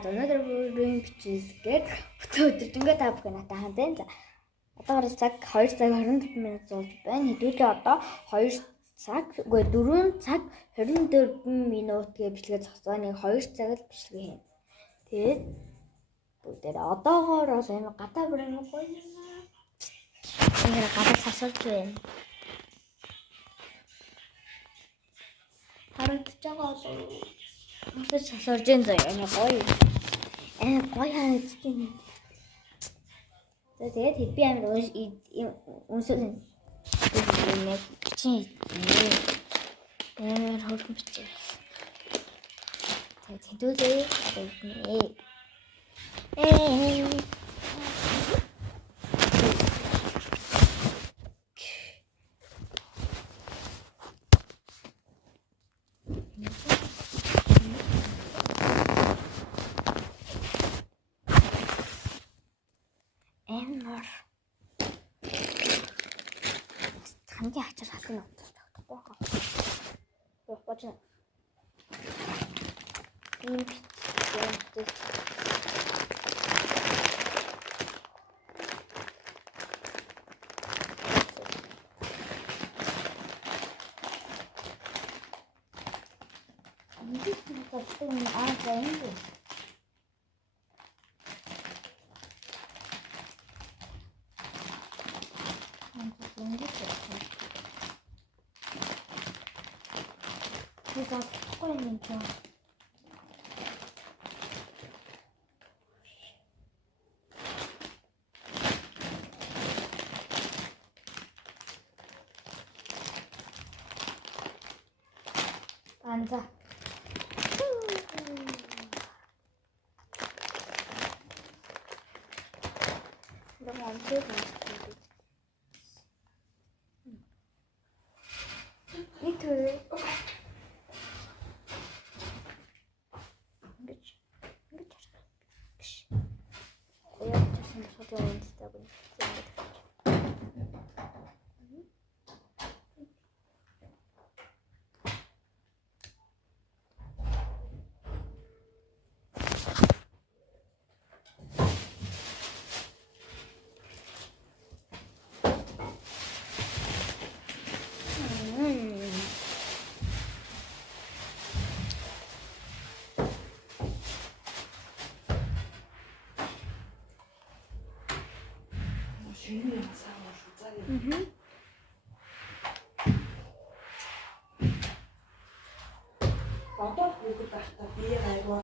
өнөөдөр бүрийн бичээсгээд бүтэн өдөржингөө та бүхэн натаа хандсан. За одоо цаг 2 цаг 24 минут болж байна. Хэдүүлээ одоо 2 цаг үгүй 4 цаг 24 минут гэж бичлэгээ зогсоо. Нэг 2 цаг л бичлэгээ хийн. Тэгээд бүгдээ одоогоор бол энэ гадаа бүрэн гоё юм. Энэ гадаа цасарч байна. Харагдаж байгаа бол мөсөж цасарж энэ заяа энэ гоё. Гоё харагдаж байна. Тэгээд би амар үнсэл нэг чинь амар хөргөн бичээ. Тэгээд хэдүүлээ хамгийн ачаар халын утас тогтохгүй хаа. Бочна. 그래서 코코는 좀 앉아. 너무 안 되고 싶은데.